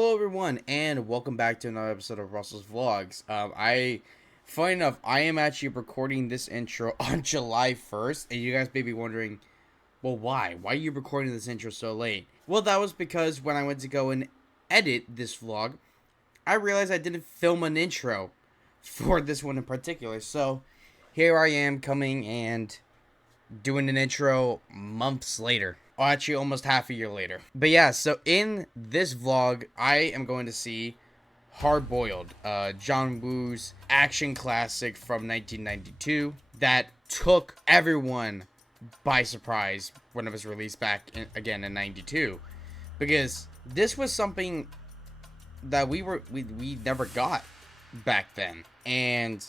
Hello everyone, and welcome back to another episode of Russell's Vlogs. Funny enough, I am actually recording this intro on July 1st, and you guys may be wondering, well, why? Why are you recording this intro so late? Well, that was because when I went to go and edit this vlog, I realized I didn't film an intro for this one in particular, so here I am coming and doing an intro months later. Oh, actually, almost half a year later. But yeah, so in this vlog, I am going to see Hard Boiled, John Woo's action classic from 1992 that took everyone by surprise when it was released back again in 92. Because this was something that we never got back then. And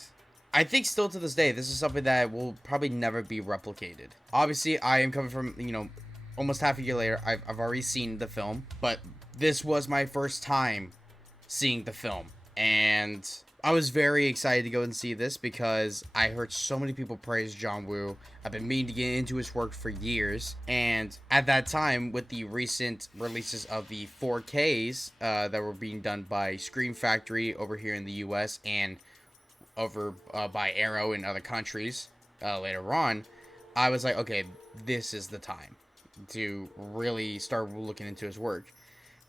I think still to this day, this is something that will probably never be replicated. Obviously, I am coming from, almost half a year later. I've already seen the film, but this was my first time seeing the film. And I was very excited to go and see this because I heard so many people praise John Woo. I've been meaning to get into his work for years. And at that time, with the recent releases of the 4Ks that were being done by Scream Factory over here in the US and over by Arrow in other countries later on, I was like, okay, this is the time to really start looking into his work.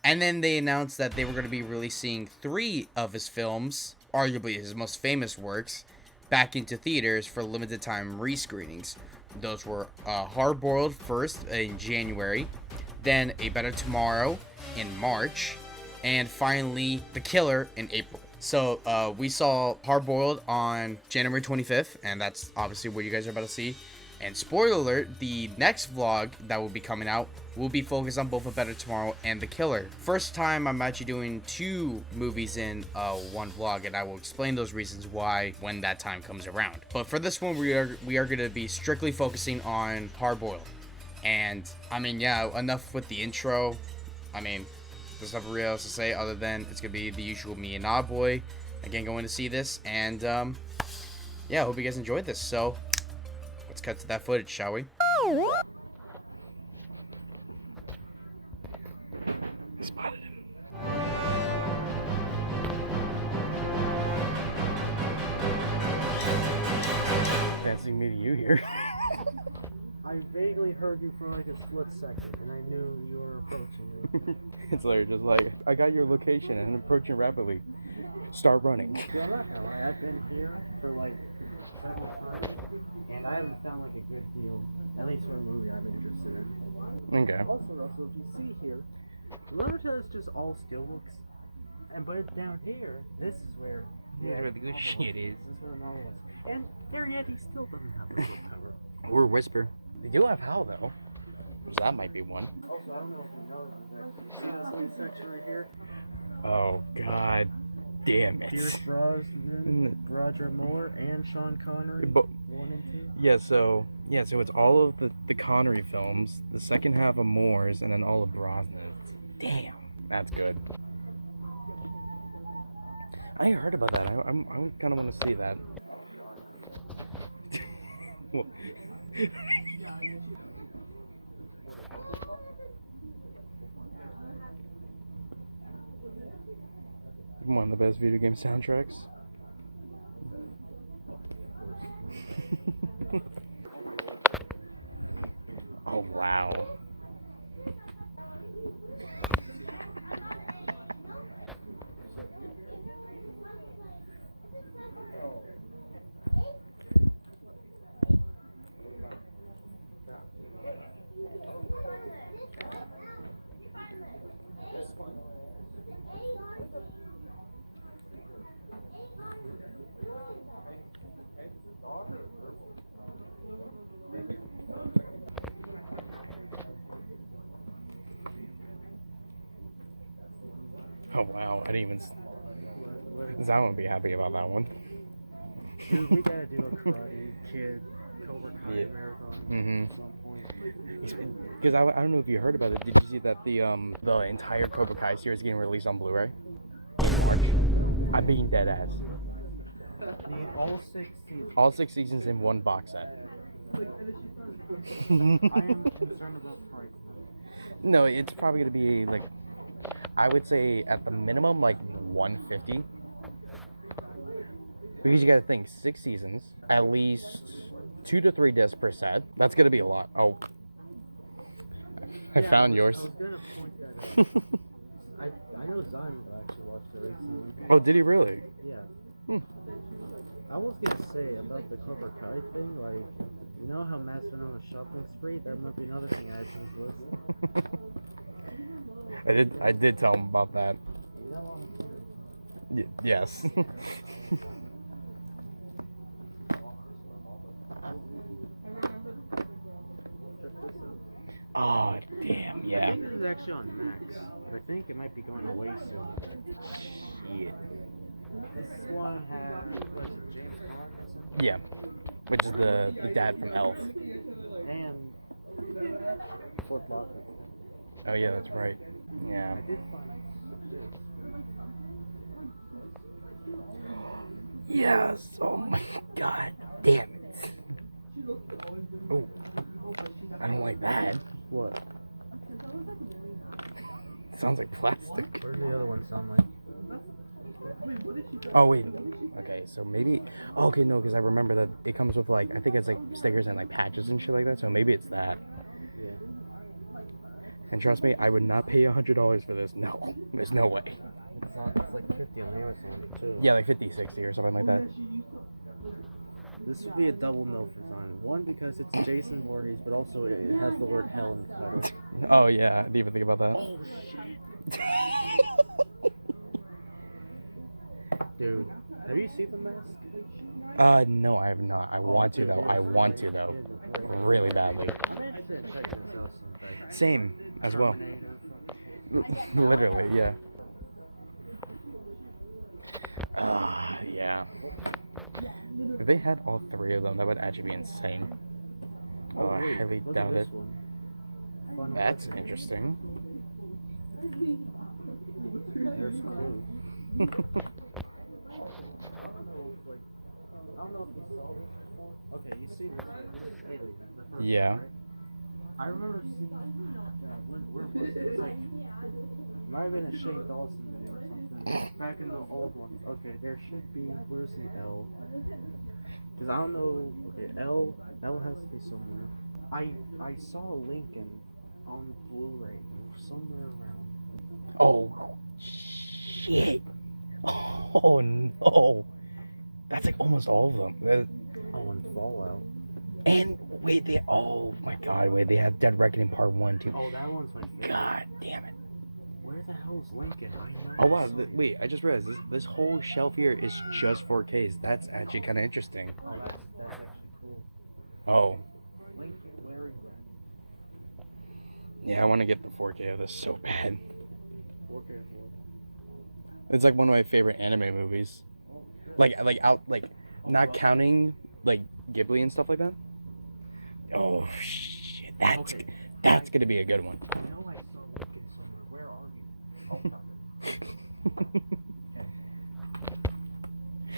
And then they announced that they were going to be releasing 3 of his films, arguably his most famous works, back into theaters for limited time rescreenings. Those were Hard Boiled first in January, then A Better Tomorrow in March, and finally The Killer in April. So we saw Hard Boiled on January 25th, and that's obviously what you guys are about to see. And spoiler alert, the next vlog that will be coming out will be focused on both A Better Tomorrow and The Killer. First time I'm actually doing 2 movies in one vlog, and I will explain those reasons why when that time comes around. But for this one, we are going to be strictly focusing on Hard Boiled. And I mean, yeah, enough with the intro. I mean, there's nothing real else to say other than it's gonna be the usual me and OddBoi again going to see this. And yeah, I hope you guys enjoyed this. So let's cut to that footage, shall we? I spotted him. Fancy meeting you here. I vaguely heard you for like a split second, and I knew you were approaching me. It's literally just like, I got your location and I'm approaching rapidly. Start running. Yeah, I'm not gonna lie, I've been here for like several times, and I haven't found like a good deal, at least for a movie I'm interested in. Okay. Also, Russell, if you see here, remember how it's just all still looks? But it's down here, this is where where the good shit is. This is where the novel was. And there yet he still doesn't have the book cover. Or Whisper. They do have Howl though. So that might be one. Also, I don't know if you know that. See this little section right here? Oh god damn it. Pierce Brosnan, Roger Moore, and Sean Connery. 1 and 2. Yeah, so it's all of the Connery films, the second half of Moore's, and then all of Brosnan. Damn, that's good. I heard about that. I kind of want to see that. One of the best video game soundtracks. Oh wow. Oh wow, I didn't even. Zan would be happy about that one. Dude, we gotta do a Karate Kid Cobra Kai marathon at some point. Because I don't know if you heard about it. Did you see that the entire Cobra Kai series is getting released on Blu-ray in March? I'm being dead ass. All 6 seasons. All 6 seasons in one box set. I am concerned about price. No, it's probably gonna be like I would say at the minimum like 150. Because you got to think 6 seasons, at least 2 to 3 discs per set. That's gonna be a lot. Oh, I found yours. I was gonna point that out. I know Zion actually watched it recently. Oh, did he really? Yeah. Hmm. I was gonna say about the Cobra Kai thing, like, you know how Matt's been on a shopping spree? That might be another thing I add to his list. I did tell him about that. You know, Yes. Oh, damn, I yeah. think this is actually on Max, but I think it might be going away soon. Shit. This one has, what is it, James Caan? Yeah. Which is the dad from Elf. And Fort Locker. Oh, yeah, that's right. Yeah. I did find this. Yes. Oh, my God. Damn it. Oh. I don't like that. What? Sounds like plastic. What do the other ones sound like? Oh, wait. Okay, so maybe... Oh, okay, no, because I remember that it comes with, like, I think it's, like, stickers and, like, patches and shit like that, so maybe it's that. Yeah. And trust me, I would not pay $100 for this. No. There's no way. It's like 50 on Amazon, too. Yeah, like 50, 60 or something like that. This would be a double no for Zion. One, because it's Jason Voorhees, but also it has the word hell in the title. Oh, yeah. I didn't even think about that. Oh, shit. Dude, have you seen The Mask? No, I have not. I want to, though. I want to, though. Really badly. I'm interested in checking this out sometime. Same, as well. Literally, yeah. Yeah. If they had all 3 of them, that would actually be insane. Oh, I highly doubt it. That's interesting. There's 2. I don't know if you saw this before. Okay, you see this one. This is Alien. The first Yeah. one, right? I remember seeing where was it? It was like, might have been a Shane Dawson video or something. Back in the old ones. Okay, there should be, where's the L? Because I don't know, okay, L has to be somewhere. I saw Lincoln on Blu-ray somewhere around. Oh, shit. Oh, no. That's like almost all of them. Oh, and Fallout. And wait, oh my God, wait, they have Dead Reckoning Part 1, 2. Oh, that one's my favorite. God damn it. Where the hell is Lincoln? I know. Oh wow, wait, I just realized this whole shelf here is just 4Ks. That's actually kind of interesting. Oh, that's actually cool. Oh. Lincoln, Larry Red. Yeah, I want to get the 4K of this so bad. 4K of what? It's like one of my favorite anime movies. Like not counting like Ghibli and stuff like that. Oh shit, that's gonna be a good one. I know I saw Lincoln somewhere. Where are you? Oh,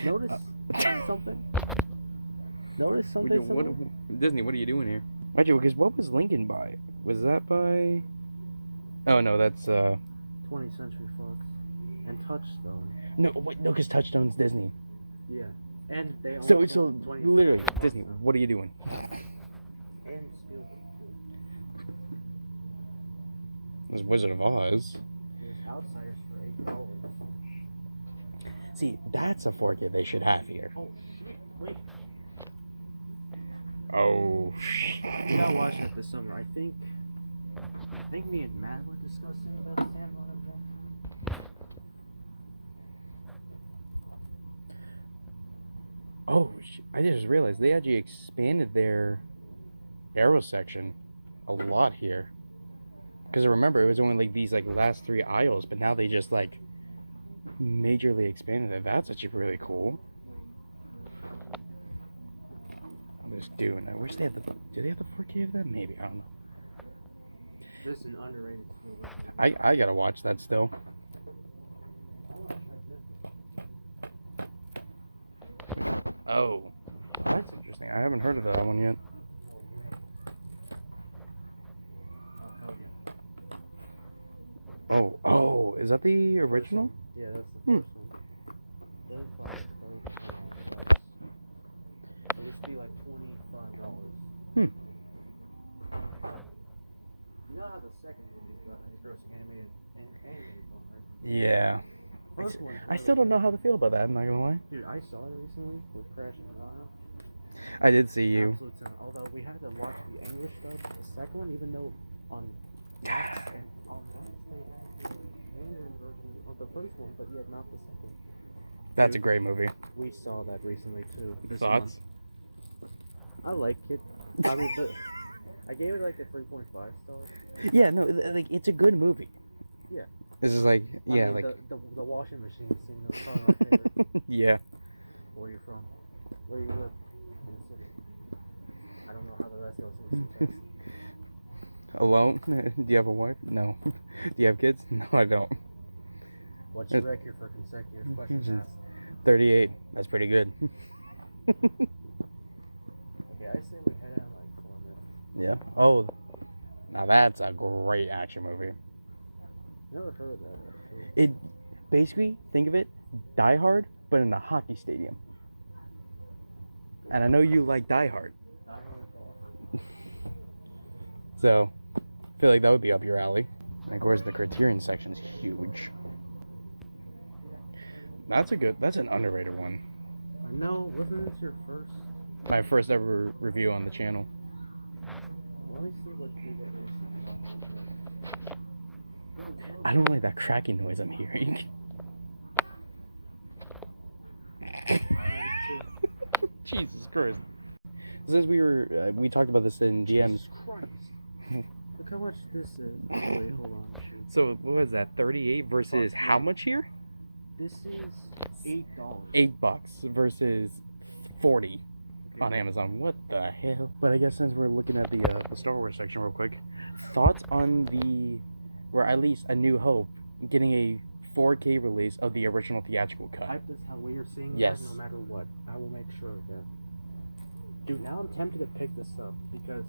Notice something? Notice something? Disney, what are you doing here? Actually, because what was Lincoln by? Was that by... Oh, no, that's... 20th Century Fox. And Touchstone. No, wait, no, because Touchstone's Disney. Yeah. And they So own 20th literally, Century Disney, what are you doing? and Spielberg. There's Wizard of Oz. There's Outsiders for $8. See, that's a 4K they should have here. Oh shit! Wait. Oh, We gotta watch that this summer. I think me and Matt were discussing about Sandlot again. Oh, I just realized they actually expanded their arrow section a lot here. Because remember, it was only like these like last 3 aisles, but now they just like majorly expanded it. That's actually really cool. I'm just doing. I wish they had the. Do they have the 4K of that? Maybe, I don't know. This is an underrated movie. I gotta watch that still. Oh, that's interesting. I haven't heard of that one yet. Oh hell yeah! Oh, Is that the original? Yeah, that's the first one. 35. It would be like $25. Hmm. You know how the second movie is grossing animated film, right? Yeah. First one. I still don't know how to feel about that, I'm not gonna lie. Dude, I saw it recently with Crash and Rhino. I did see you. Absolute sin. Although we had to watch the English dub, the second one, even though on Max and on Max they had the Mandarin version of the first one, but yet not the second one. That's Dude, a great movie. We saw that recently too. Thoughts? I like it. I mean, I gave it like a 3.5 stars. Yeah, no, like it's a good movie. Yeah. This is like, yeah, I mean, like the washing machine scene was probably my favorite. yeah. Where are you from? Where you live? In the city. I don't know how the rest goes in the city. Alone? Do you have a wife? No. Do you have kids? No, I don't. What's your record for consecutive questions asked? 38. That's pretty good. Okay, I say we head out like 4 minutes. Yeah. Oh, now that's a great action movie. Never heard of that. Actually. It basically, think of it, Die Hard, but in a hockey stadium. And I know you like Die Hard. Die Hard is awesome. So, I feel like that would be up your alley. And of course, the Criterion section's huge. That's an underrated one. I know, wasn't this your first? My first ever review on the channel. Let me see what you get. I don't like that cracking noise I'm hearing. Jesus Christ. Since we talked about this in DMs. Jesus Christ. Look how much this is. Oh, wait, hold on. Shoot. So what was that? 38 versus how much here? This is $8. $8 versus 40 on Amazon. What the hell? But I guess since we're looking at the Star Wars section real quick, thoughts on or at least A New Hope getting a 4K release of the original theatrical cut? Hype is how we are seeing Yes. that no matter what. I will make sure of that. Dude, now I'm tempted to pick this up because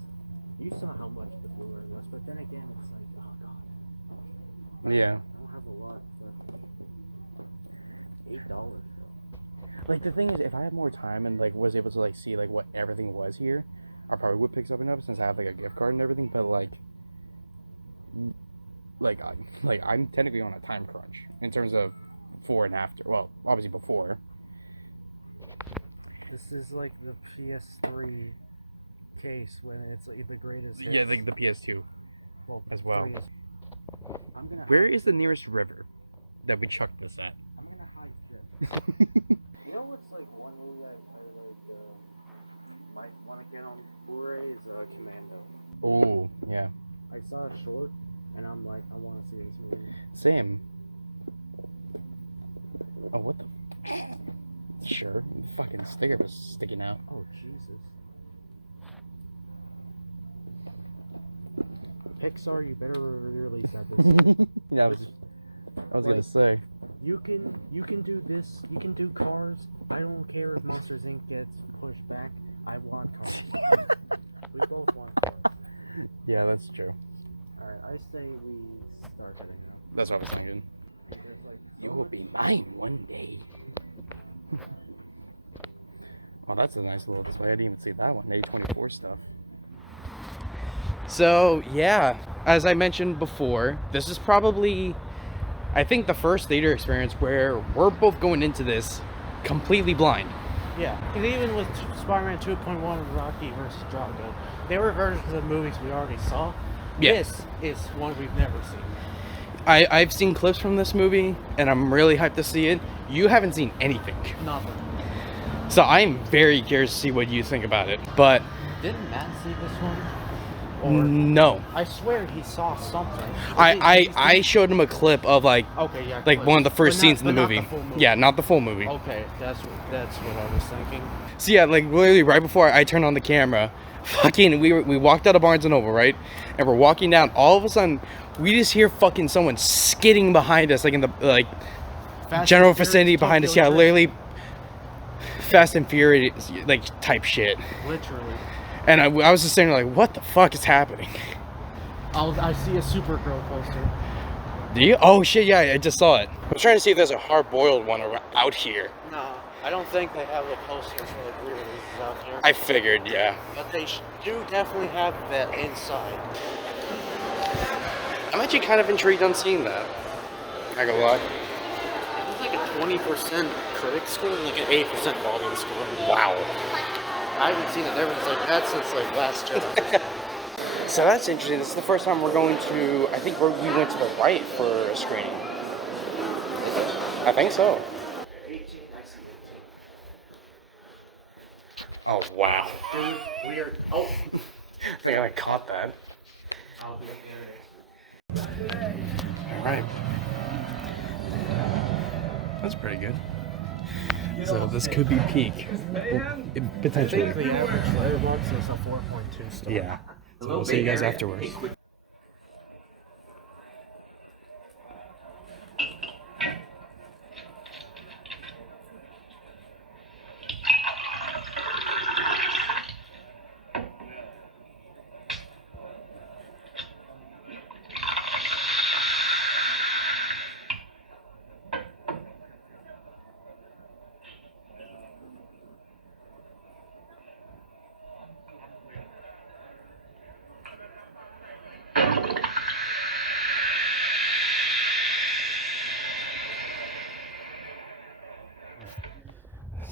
you saw how much the Blu-ray was, but then again, it's like, oh god. Yeah. I don't have a lot, but $8 though. Like the thing is, if I had more time and like was able to like see like what everything was here, I probably would pick something up since I have like a gift card and everything. But I'm technically on a time crunch in terms of before and after. Well, obviously before. This is like the PS3 case when it's like the greatest hits. Yeah, like the PS2 as well. 3 is... Where is the nearest river that we chuck this at? I'm gonna hide this. You know what's like one movie I might want to get on Blu-ray is Commando. Oh, yeah. I saw a short and I'm like, I want to see this movie. Same. Oh, what the? Sure, the fucking sticker was sticking out. Oh Jesus. Pixar, you better re-release that this year. Yeah, I was gonna say. You can do this. You can do Cars. I don't care if Monsters Inc. gets pushed back. I want Cars. We both want Cars. Yeah, that's true. Alright, I say we start heading out. That's what I was thinking. There's like You will be mine one day. Oh, that's a nice little display. I didn't even see that one. A24 stuff. So, yeah, as I mentioned before, this is probably, I think, the first theater experience where we're both going into this completely blind. Yeah, and even with Spider-Man 2.1 and Rocky vs. Drago, they were versions of movies we already saw. Yeah. This is one we've never seen. I've seen clips from this movie, and I'm really hyped to see it. You haven't seen anything. Nothing. So I'm very curious to see what you think about it. But Didn't Matt see this one? Or no. I swear he saw something. I showed him a clip of like one of the first scenes in the movie. Yeah, not the full movie. Okay, that's what I was thinking. So yeah, like literally right before I turned on the camera, fucking we walked out of Barnes and Noble, right? And we're walking down, all of a sudden we just hear fucking someone skidding behind us, like in the general vicinity behind us. Yeah, literally Fast and Furious like type shit. Literally. And I was just saying like, what the fuck is happening? I see a Supergirl poster. Do you? Oh shit, yeah, I just saw it. I was trying to see if there's a hard-boiled one out here. No, I don't think they have a poster for the re-releases out here. I figured, yeah. But they do definitely have that inside. I'm actually kind of intrigued on seeing that. Not gonna lie. It's like a 20% critic score and like an 8% audience score. Wow. I haven't seen a difference like that since like last Jedi. So that's interesting. This is the first time we're going to, I think we went to the right for a screening. I think so. 18, I see 18. Oh, wow. Dude, weird. Oh. I think I caught that. Oh, dude, there it is. Alright. That's pretty good. So this could be peak. Potentially. I think the average letterbox is a 4.2 star. Yeah. So we'll see you guys afterwards.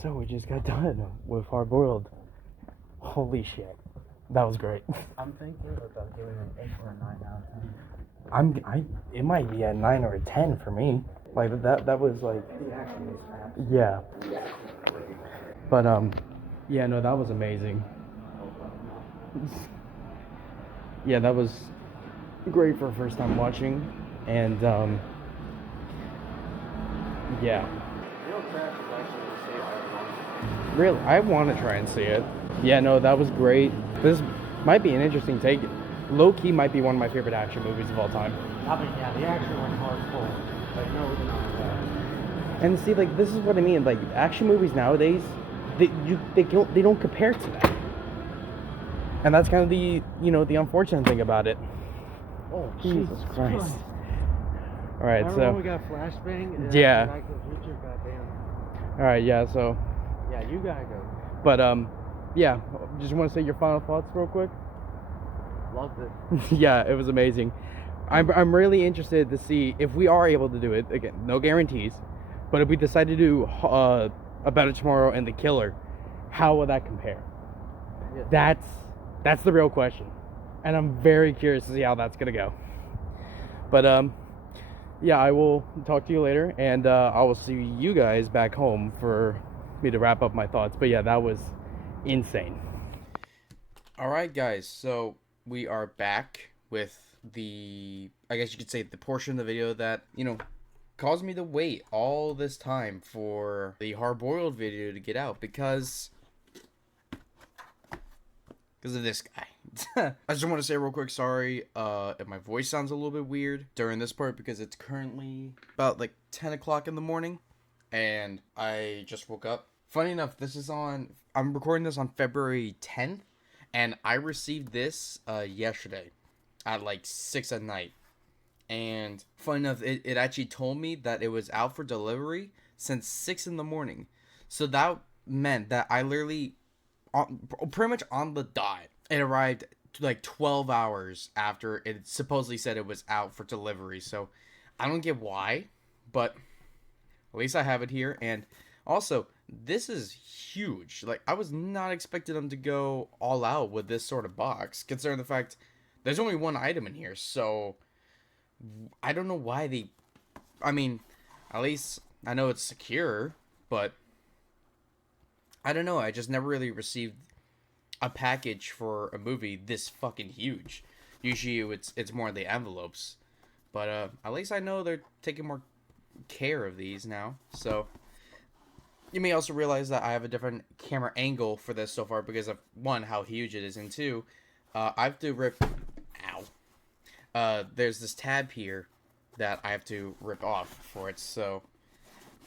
So we just got done with Hard Boiled. Holy shit. That was great. I'm thinking about giving it an 8 or a 9 out of 10. It might be a 9 or a 10 for me. Like that was like, The action was abs. yeah. But yeah, no, that was amazing. Yeah, that was great for first time watching, and yeah. Really, I want to try and see it. Yeah, no, that was great. This might be an interesting take. Low key might be one of my favorite action movies of all time. Probably, yeah, the action one was cool. Like, really. And see, like, this is what I mean. Like, action movies nowadays, they don't compare to that. And that's kind of the the unfortunate thing about it. Oh, Jesus Christ! All right, Remember when we got flashbang? And Yeah. Back to the Future back then? All right, yeah. So, Yeah, you gotta go. but yeah. Just want to say your final thoughts real quick. Loved it. Yeah, it was amazing. I'm really interested to see if we are able to do it. Again, no guarantees, but if we decide to do A Better Tomorrow and The Killer, how will that compare? Yes. That's the real question, and I'm very curious to see how that's gonna go. But yeah, I will talk to you later, and I will see you guys back home for me to wrap up my thoughts. But yeah, that was insane. All right, guys, so we are back with I guess you could say the portion of the video that caused me to wait all this time for the hard-boiled video to get out because of this guy. I just want to say real quick, sorry if my voice sounds a little bit weird during this part because it's currently about like 10 o'clock in the morning and I just woke up. Funny enough, I'm recording this on February 10th and I received this yesterday at like 6 at night. And funny enough, it actually told me that it was out for delivery since 6 in the morning. So that meant that I literally pretty much on the dot. It arrived like 12 hours after it supposedly said it was out for delivery. So I don't get why, but at least I have it here. And also, this is huge. Like, I was not expecting them to go all out with this sort of box, considering the fact there's only one item in here. So I don't know why I mean, at least I know it's secure, but I don't know. I just never really received a package for a movie this fucking huge. Usually it's more in the envelopes. But at least I know they're taking more care of these now. So you may also realize that I have a different camera angle for this so far because of one, how huge it is, and two, I have to rip there's this tab here that I have to rip off for it. So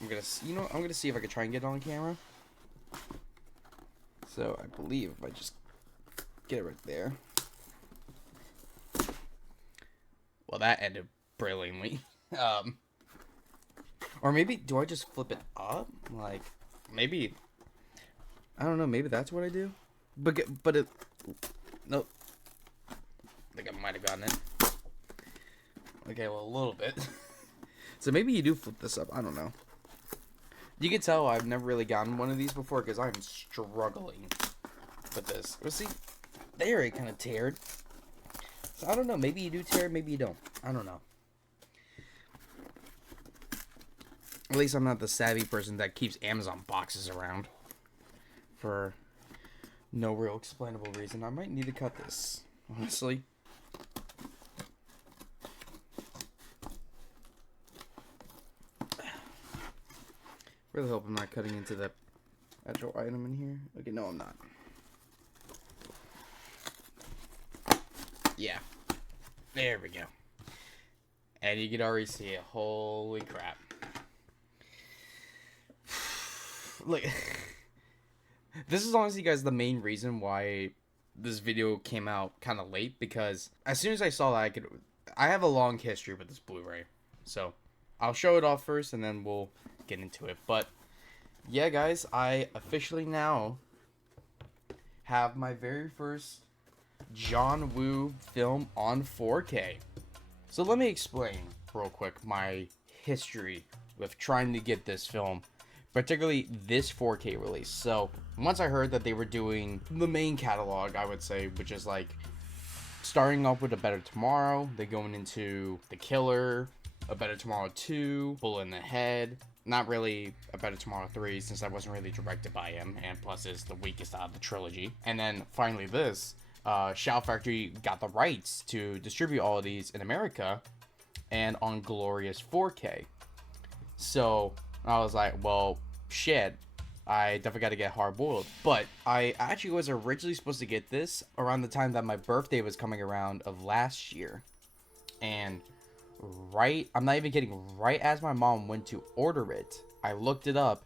I'm gonna see if I can try and get it on camera. So I believe if I just get it right there. Well, that ended brilliantly. Um, or maybe do I just flip it up? Like, maybe I don't know. Maybe that's what I do. But it nope. I think I might have gotten it. Okay, well, a little bit. So maybe you do flip this up. I don't know. You can tell I've never really gotten one of these before because I'm struggling with this. Well, see, there it kind of teared. So I don't know. Maybe you do tear, maybe you don't. I don't know. At least I'm not the savvy person that keeps Amazon boxes around for no real explainable reason. I might need to cut this, honestly. Really hope I'm not cutting into the actual item in here. Okay, no, I'm not. Yeah. There we go. And you can already see it. Holy crap. Look. This is honestly, guys, the main reason why this video came out kind of late. Because as soon as I saw that, I have a long history with this Blu-ray. So, I'll show it off first and then we'll get into it. But, yeah, guys, I officially now have my very first John Woo film on 4K. So let me explain real quick my history with trying to get this film, particularly this 4K release. So once I heard that they were doing the main catalog, I would say, which is like starting off with A Better Tomorrow, they're going into The Killer, A Better Tomorrow 2, Bullet in the Head, not really A Better Tomorrow 3 since that wasn't really directed by him, and plus is the weakest out of the trilogy. And then finally this, Shout Factory got the rights to distribute all of these in America and on glorious 4K. So I was like, well, shit, I definitely got to get hard boiled. But I actually was originally supposed to get this around the time that my birthday was coming around of last year. And I'm not even kidding, right as my mom went to order it, I looked it up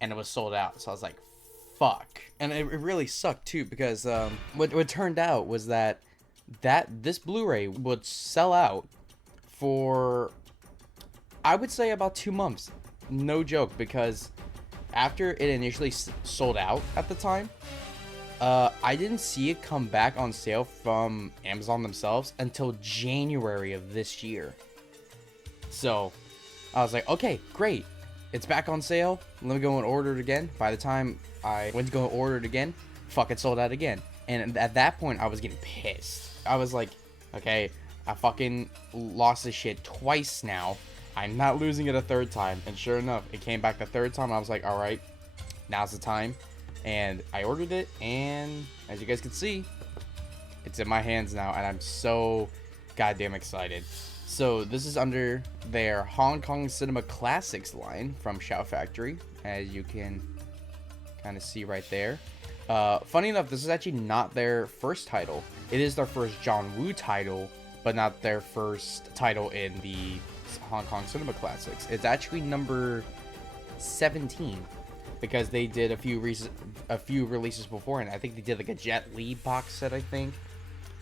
and it was sold out. So I was like, fuck. And it really sucked too, because what turned out was that this Blu-ray would sell out for, I would say, about 2 months. No joke, because after it initially sold out at the time, I didn't see it come back on sale from Amazon themselves until January of this year. So I was like, okay, great. It's back on sale. Let me go and order it again. By the time I went to go and order it again, fuck, it sold out again. And at that point, I was getting pissed. I was like, okay, I fucking lost this shit twice now. I'm not losing it a third time. And sure enough, it came back the third time. I was like, all right, now's the time. And I ordered it. And as you guys can see, it's in my hands now. And I'm so goddamn excited. So this is under their Hong Kong Cinema Classics line from Shout Factory, as you can kind of see right there. Funny enough, this is actually not their first title. It is their first John Woo title, but not their first title in the Hong Kong Cinema Classics. It's actually number 17, because they did a few releases before, and I think they did like a Jet Li box set, I think,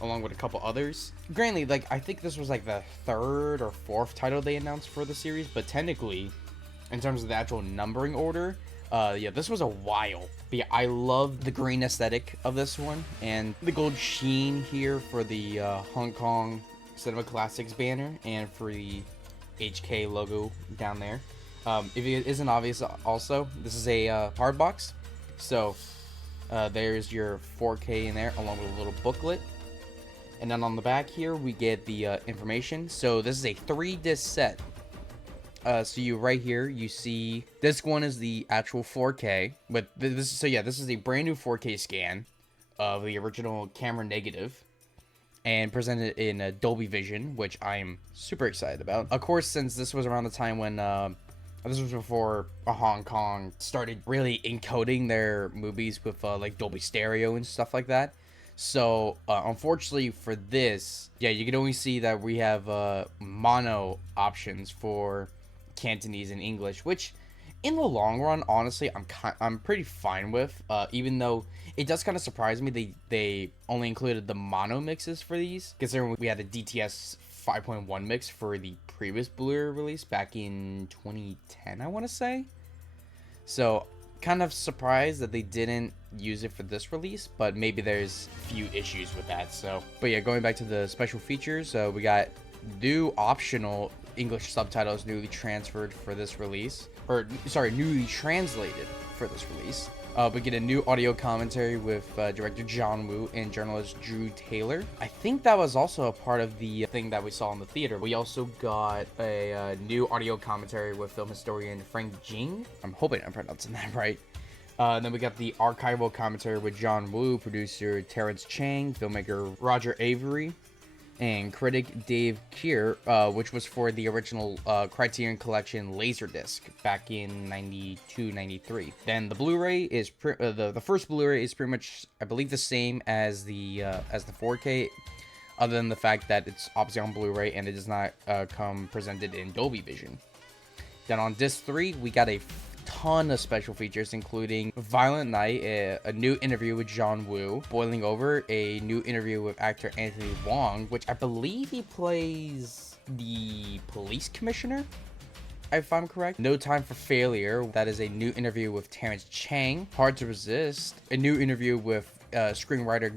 along with a couple others. Granted, like, I think this was like the third or fourth title they announced for the series, but technically, in terms of the actual numbering order, yeah, this was a while. But yeah, I love the green aesthetic of this one, and the gold sheen here for the Hong Kong Cinema Classics banner, and for the HK logo down there. If it isn't obvious also, this is a hard box. So, there's your 4K in there, along with a little booklet. And then on the back here, we get the information. So this is a 3-disc set. So right here, you see disc 1 is the actual 4K. But this is a brand new 4K scan of the original camera negative, and presented in Dolby Vision, which I'm super excited about. Of course, since this was around the time when this was before Hong Kong started really encoding their movies with like Dolby Stereo and stuff like that. So, unfortunately for this, yeah, you can only see that we have mono options for Cantonese and English, which in the long run, honestly, I'm pretty fine with, even though it does kind of surprise me they only included the mono mixes for these, considering we had the DTS 5.1 mix for the previous Blu-ray release back in 2010, I want to say. So kind of surprised that they didn't use it for this release, but maybe there's a few issues with that. So, but yeah, going back to the special features, we got new optional English subtitles newly transferred for this release, or sorry, newly translated for this release. We get a new audio commentary with director John Woo and journalist Drew Taylor. I think that was also a part of the thing that we saw in the theater. We also got a new audio commentary with film historian Frank Jing. I'm hoping I'm pronouncing that right. Then we got the archival commentary with John Woo, producer Terrence Chang, filmmaker Roger Avery, and critic Dave Keir, which was for the original Criterion Collection Laserdisc back in 92, 93. Then the Blu-ray is the first Blu-ray is pretty much, I believe, the same as the 4K, other than the fact that it's obviously on Blu-ray and it does not come presented in Dolby Vision. Then on disc 3, we got a ton of special features, including Violent Night, a new interview with John Woo, Boiling Over, a new interview with actor Anthony Wong, which I believe he plays the police commissioner, if I'm correct. No Time for Failure, that is a new interview with Terrence Chang. Hard to Resist, a new interview with screenwriter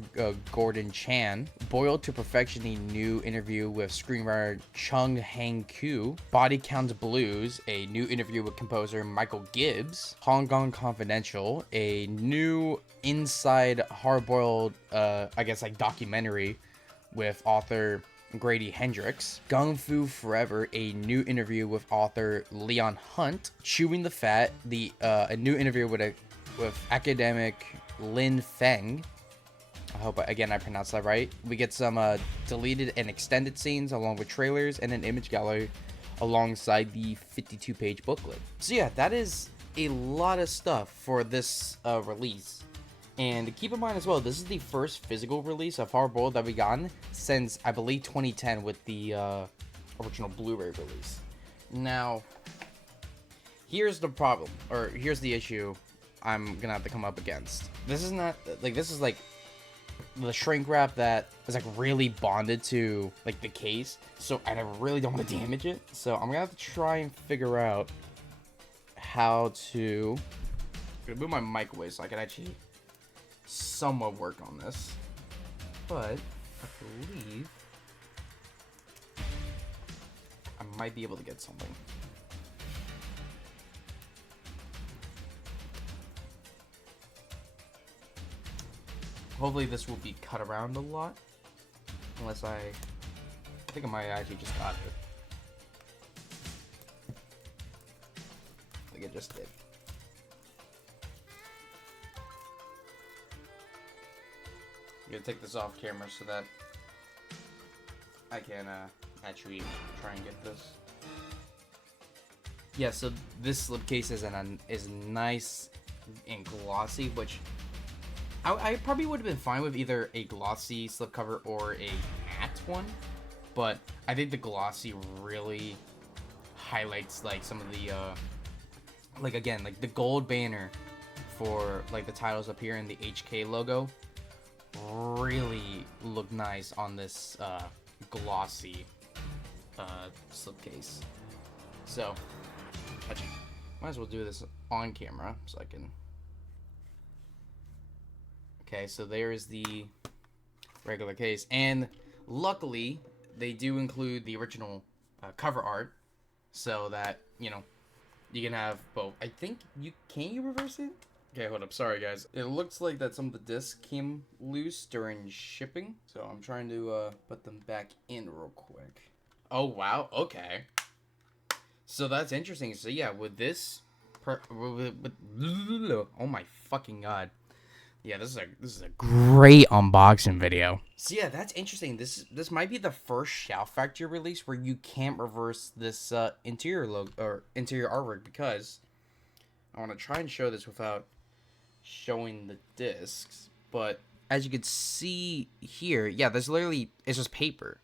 Gordon Chan. Boiled to Perfection, a new interview with screenwriter Chung Hang-koo. Body Count Blues, a new interview with composer Michael Gibbs. Hong Kong Confidential, a new inside hard-boiled, I guess like documentary with author Grady Hendrix. Gung Fu Forever, a new interview with author Leon Hunt. Chewing the Fat, a new interview with academic Lin Feng. I hope again I pronounced that right. We get some deleted and extended scenes along with trailers and an image gallery alongside the 52-page booklet. So yeah, that is a lot of stuff for this release. And keep in mind as well, this is the first physical release of Hard Boiled that we gotten since, I believe, 2010 with the original Blu-ray release. Now, here's the problem, or here's the issue I'm gonna have to come up against. This is not, like, this is like the shrink wrap that is like really bonded to like the case, so I really don't want to damage it. So I'm gonna have to try and figure out how to... I'm gonna move my mic away so I can actually somewhat work on this, but I believe I might be able to get something. Hopefully this will be cut around a lot, unless I think I might actually just got it. I think I just did. I'm gonna take this off camera so that I can actually try and get this. Yeah, so this slipcase is nice and glossy, which I probably would have been fine with either a glossy slipcover or a matte one, but I think the glossy really highlights like some of the like again, like the gold banner for like the titles up here and the HK logo really look nice on this glossy slipcase. So actually, might as well do this on camera so I can... Okay, so there is the regular case, and luckily they do include the original cover art, so that you know you can have both. I think can you reverse it? Okay, hold up. Sorry, guys. It looks like that some of the discs came loose during shipping, so I'm trying to put them back in real quick. Oh wow. Okay. So that's interesting. So yeah, with this, oh my fucking god. Yeah, this is a great unboxing video. So yeah, that's interesting. This might be the first Shout Factory release where you can't reverse this interior logo or interior artwork, because I want to try and show this without showing the discs. But as you can see here, yeah, there's literally, it's just paper.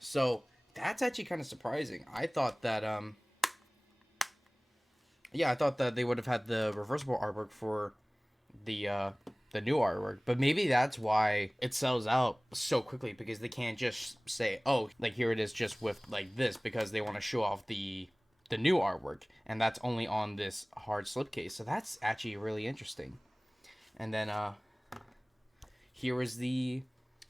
So that's actually kind of surprising. I thought that yeah, I thought that they would have had the reversible artwork for the new artwork. But maybe that's why it sells out so quickly, because they can't just say, oh, like here it is just with like this, because they want to show off the new artwork, and that's only on this hard slipcase. So that's actually really interesting. And then here is the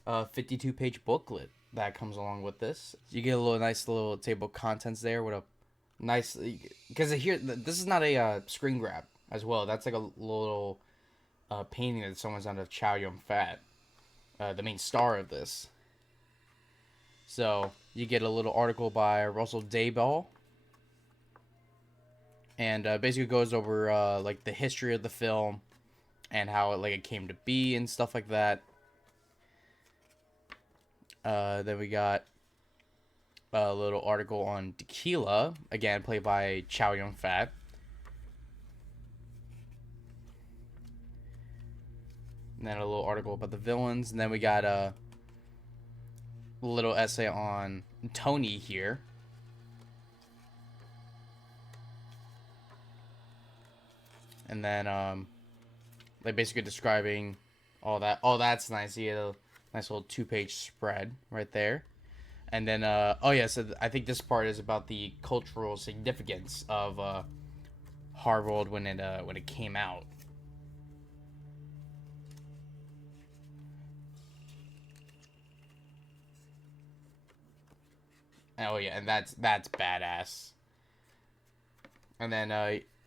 52-page booklet that comes along with this. You get a little nice little table of contents there with a nice, because here this is not a screen grab as well. That's like a little painting that someone's done of Chow Yun-fat, the main star of this. So you get a little article by Russell Dayball, and basically goes over like the history of the film and how it came to be and stuff like that. Then we got a little article on Tequila, again played by Chow Yun-fat. And then a little article about the villains, and then we got a little essay on Tony here. And then like basically describing all that. Oh, that's nice. You get a nice little 2-page spread right there. And then oh yeah, so I think this part is about the cultural significance of Hardboiled when it came out. Oh yeah, and that's badass. And then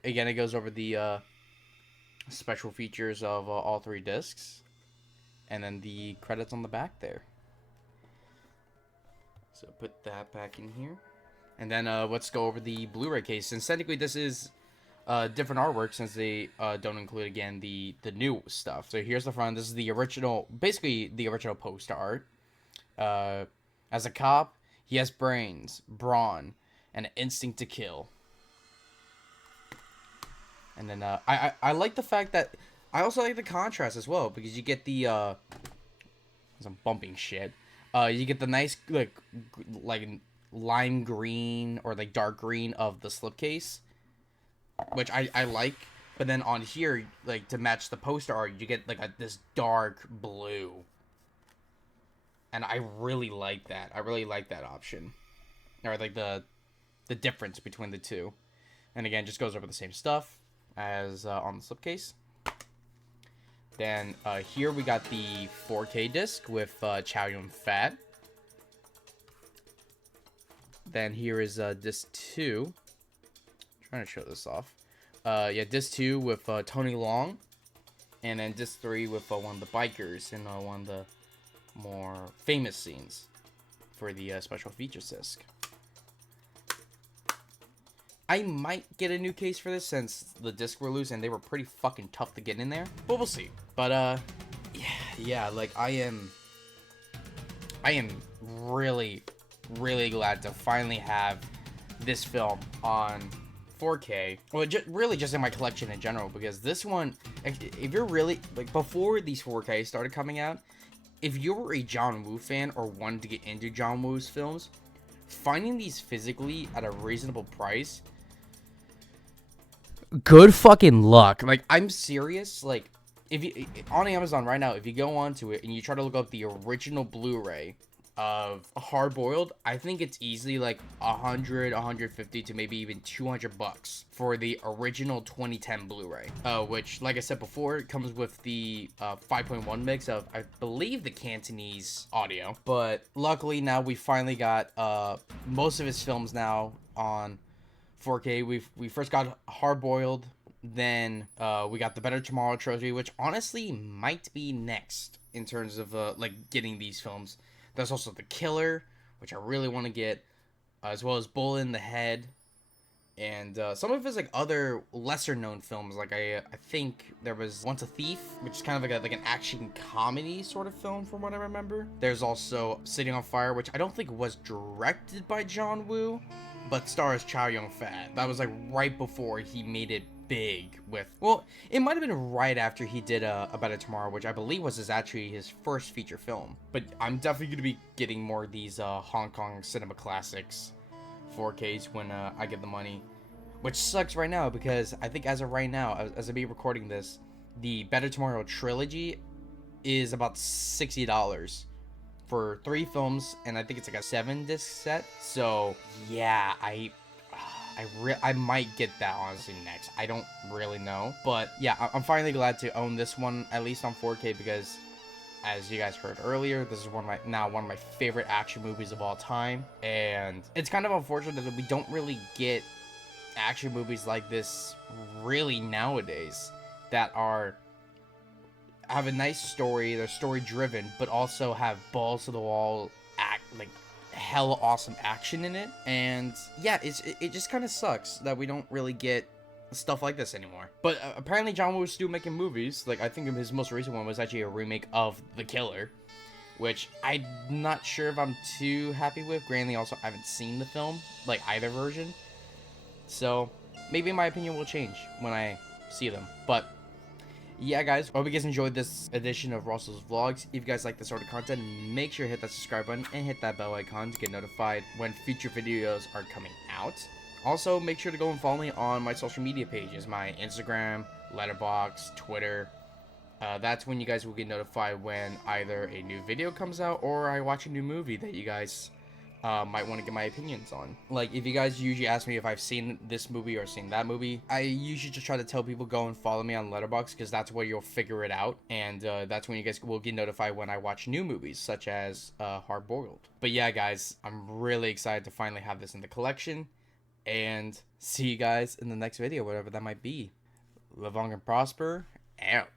again, it goes over the special features of all 3 discs, and then the credits on the back there. So put that back in here, and then let's go over the Blu-ray case. Since technically this is different artwork, since they don't include again the new stuff. So here's the front. This is the original, basically the original poster art. As a cop, he has brains, brawn, and an instinct to kill. And then I like the fact that I also like the contrast as well, because you get the some bumping shit. You get the nice like lime green or like dark green of the slipcase, which I like. But then on here, like to match the poster art, you get like this dark blue. And I really like that. I really like that option, or like the difference between the two. And again, just goes over the same stuff as on the slipcase. Then here we got the 4K disc with Chow Yun-fat. Then here is disc 2. I'm trying to show this off. Yeah, disc 2 with Tony Long, and then disc 3 with one of the bikers in one of the more famous scenes for the special features disc. I might get a new case for this since the discs were loose and they were pretty fucking tough to get in there, but we'll see. But yeah, like I am really glad to finally have this film on 4K. Well, really just in my collection in general, because this one, if you're really like, before these 4K started coming out, if you were a John Woo fan or wanted to get into John Woo's films, finding these physically at a reasonable price, good fucking luck. Like, I'm serious. Like, if you on Amazon right now, if you go onto it and you try to look up the original Blu-ray of Hardboiled, I think it's easily like 100, 150 to maybe even $200 for the original 2010 Blu-ray. Which, like I said before, it comes with the 5.1 mix of, I believe, the Cantonese audio. But luckily now we finally got most of his films now on 4K. We first got Hardboiled, then we got the Better Tomorrow trilogy, which honestly might be next in terms of like getting these films. There's also The Killer, which I really want to get, as well as Bullet in the Head, and some of his like other lesser known films. Like I think there was Once a Thief, which is kind of like an action comedy sort of film from what I remember. There's also Sitting on Fire, which I don't think was directed by John Woo, but stars Chow Yun-fat. That was like right before he made it big with, well, it might have been right after he did A Better Tomorrow, which I believe was actually his first feature film. But I'm definitely going to be getting more of these Hong Kong cinema classics 4Ks when I get the money, which sucks right now because I think as of right now, as I be recording this, the Better Tomorrow trilogy is about $60 for 3 films, and I think it's like a 7-disc set. So yeah, I might get that honestly next. I don't really know, but yeah, I'm finally glad to own this one at least on 4K, because as you guys heard earlier, this is one of my favorite action movies of all time, and it's kind of unfortunate that we don't really get action movies like this really nowadays that have a nice story, they're story driven, but also have balls to the wall like hella awesome action in it. And yeah, it just kind of sucks that we don't really get stuff like this anymore. But apparently John Woo was still making movies. Like, I think his most recent one was actually a remake of The Killer, which I'm not sure if I'm too happy with. Granted, also I haven't seen the film, like either version, so maybe my opinion will change when I see them. But yeah, guys, hope you guys enjoyed this edition of Russell's Vlogs. If you guys like this sort of content, make sure to hit that subscribe button and hit that bell icon to get notified when future videos are coming out. Also, make sure to go and follow me on my social media pages, my Instagram, Letterboxd, Twitter. That's when you guys will get notified when either a new video comes out or I watch a new movie that you guys might want to get my opinions on. Like, if you guys usually ask me if I've seen this movie or seen that movie, I usually just try to tell people go and follow me on Letterboxd, because that's where you'll figure it out, and that's when you guys will get notified when I watch new movies, such as Hard Boiled. But yeah, guys, I'm really excited to finally have this in the collection, and see you guys in the next video, whatever that might be. Live long and prosper, out.